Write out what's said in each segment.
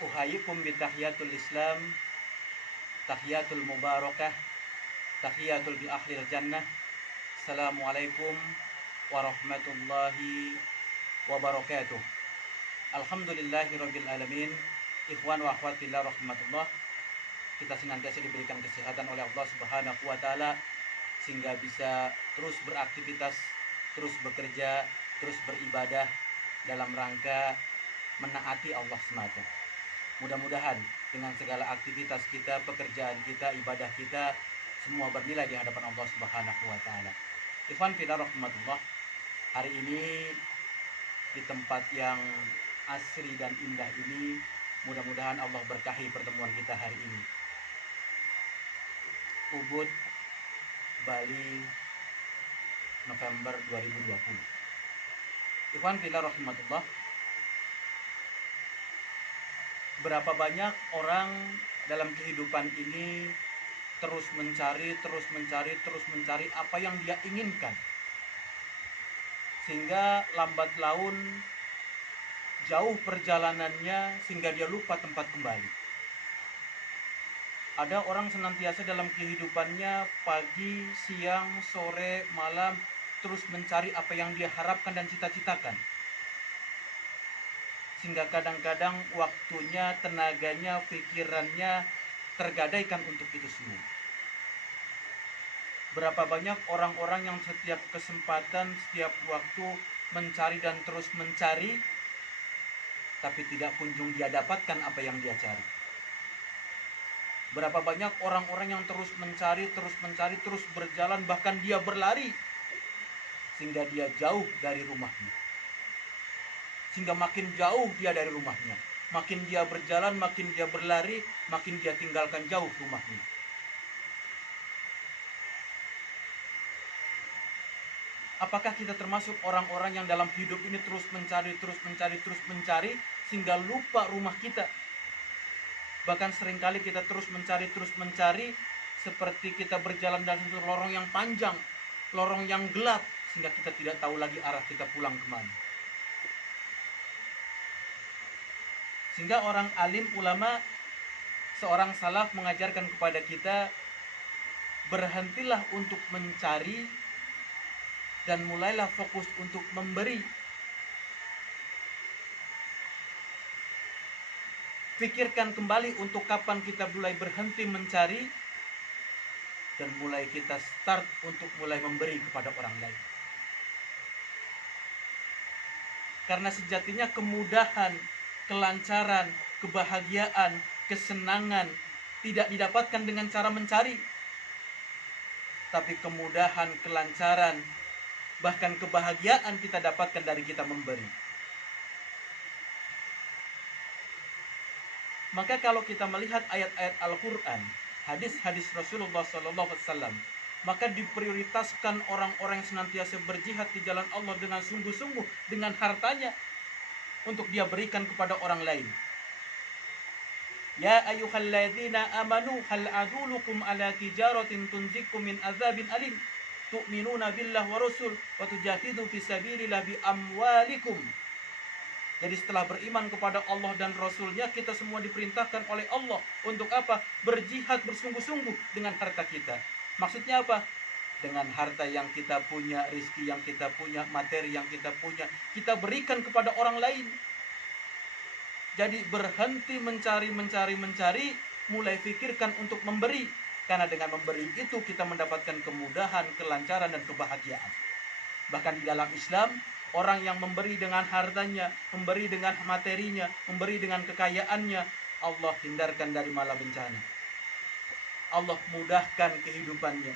Uhayikum bitahiyatul Islam, tahiyatul mubarakah, tahiyatul bi ahlil jannah. Assalamualaikum warahmatullahi wabarakatuh. Alhamdulillahirabbil alamin. Ikhwan wa akhwat fillah rahmatullah. Kita senantiasa diberikan kesehatan oleh Allah Subhanahu wa taala sehingga bisa terus beraktivitas, terus bekerja, terus beribadah dalam rangka menaati Allah semata. Mudah-mudahan dengan segala aktivitas kita, pekerjaan kita, ibadah kita, semua bernilai di hadapan Allah Subhanahu wa taala. Ikhwan fillah rahmatullah. Hari ini di tempat yang asri dan indah ini, mudah-mudahan Allah berkahi pertemuan kita hari ini. Ubud, Bali, November 2020. Ikhwan fillah rahmatullah. Berapa banyak orang dalam kehidupan ini terus mencari apa yang dia inginkan, sehingga lambat laun jauh perjalanannya sehingga dia lupa tempat kembali. Ada orang senantiasa dalam kehidupannya pagi, siang, sore, malam terus mencari apa yang dia harapkan dan cita-citakan, sehingga kadang-kadang waktunya, tenaganya, pikirannya tergadaikan untuk itu semua. Berapa banyak orang-orang yang setiap kesempatan, setiap waktu mencari dan terus mencari, tapi tidak kunjung dia dapatkan apa yang dia cari. Berapa banyak orang-orang yang terus mencari, terus berjalan, bahkan dia berlari, sehingga dia jauh dari rumahnya. Sehingga makin jauh dia dari rumahnya, makin dia berjalan, makin dia berlari, makin dia tinggalkan jauh rumahnya. Apakah kita termasuk orang-orang yang dalam hidup ini terus mencari, sehingga lupa rumah kita? Bahkan seringkali kita terus mencari, seperti kita berjalan dalam satu lorong yang panjang, lorong yang gelap, sehingga kita tidak tahu lagi arah kita pulang kemana. Sehingga orang alim, ulama, seorang salaf mengajarkan kepada kita, berhentilah untuk mencari dan mulailah fokus untuk memberi. Pikirkan kembali untuk kapan kita mulai berhenti mencari dan mulai kita start untuk mulai memberi kepada orang lain. Karena sejatinya kemudahan, kelancaran, kebahagiaan, kesenangan tidak didapatkan dengan cara mencari. Tapi kemudahan, kelancaran, bahkan kebahagiaan kita dapatkan dari kita memberi. Maka kalau kita melihat ayat-ayat Al-Quran, hadis-hadis Rasulullah SAW, maka diprioritaskan orang-orang yang senantiasa berjihad di jalan Allah dengan sungguh-sungguh, dengan hartanya, untuk dia berikan kepada orang lain. Ya ayyuhalladzina amanu hal adulukum ala tijaratin tunjikum min azabin alim tu'minuna billah wa rasul wa tujahidu fi sabilillah bi amwalikum. Jadi setelah beriman kepada Allah dan Rasulnya, kita semua diperintahkan oleh Allah untuk apa? Berjihad bersungguh-sungguh dengan harta kita. Maksudnya apa? Dengan harta yang kita punya, rezeki yang kita punya, materi yang kita punya, kita berikan kepada orang lain. Jadi berhenti mencari, mulai pikirkan untuk memberi. Karena dengan memberi itu kita mendapatkan kemudahan, kelancaran, dan kebahagiaan. Bahkan di dalam Islam, orang yang memberi dengan hartanya, memberi dengan materinya, memberi dengan kekayaannya, Allah hindarkan dari malapetaka. Allah mudahkan kehidupannya.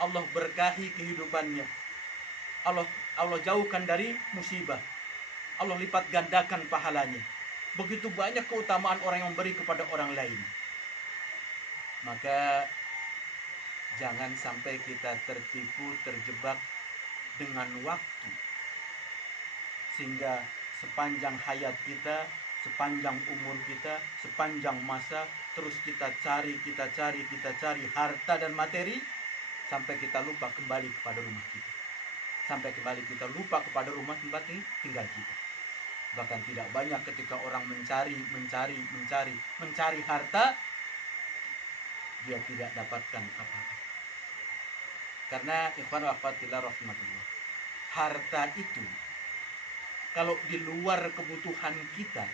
Allah berkahi kehidupannya. Allah jauhkan dari musibah. Allah lipat gandakan pahalanya. Begitu banyak keutamaan orang yang memberi kepada orang lain. Maka jangan sampai kita tertipu, terjebak dengan waktu, sehingga sepanjang hayat kita, sepanjang umur kita, sepanjang masa, terus kita cari harta dan materi, sampai kita lupa kembali kepada rumah kita, sampai kembali kita lupa kepada rumah tempat tinggal kita. Bahkan tidak banyak ketika orang mencari harta, dia tidak dapatkan apa-apa. Karena ikhwan wa akhwat fillah rahmatullah, harta itu kalau di luar kebutuhan kita,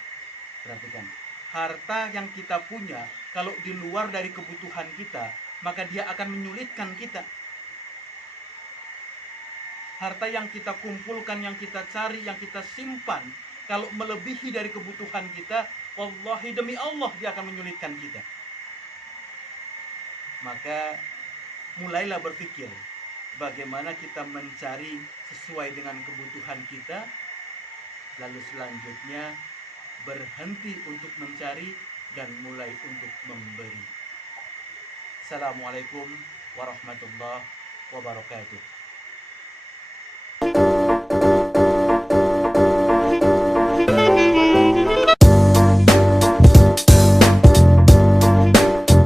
perhatikan, harta yang kita punya kalau di luar dari kebutuhan kita, maka dia akan menyulitkan kita. Harta yang kita kumpulkan, yang kita cari, yang kita simpan, kalau melebihi dari kebutuhan kita, wallahi demi Allah dia akan menyulitkan kita. Maka mulailah berpikir bagaimana kita mencari sesuai dengan kebutuhan kita, lalu selanjutnya berhenti untuk mencari dan mulai untuk memberi. Assalamualaikum warahmatullahi wabarakatuh.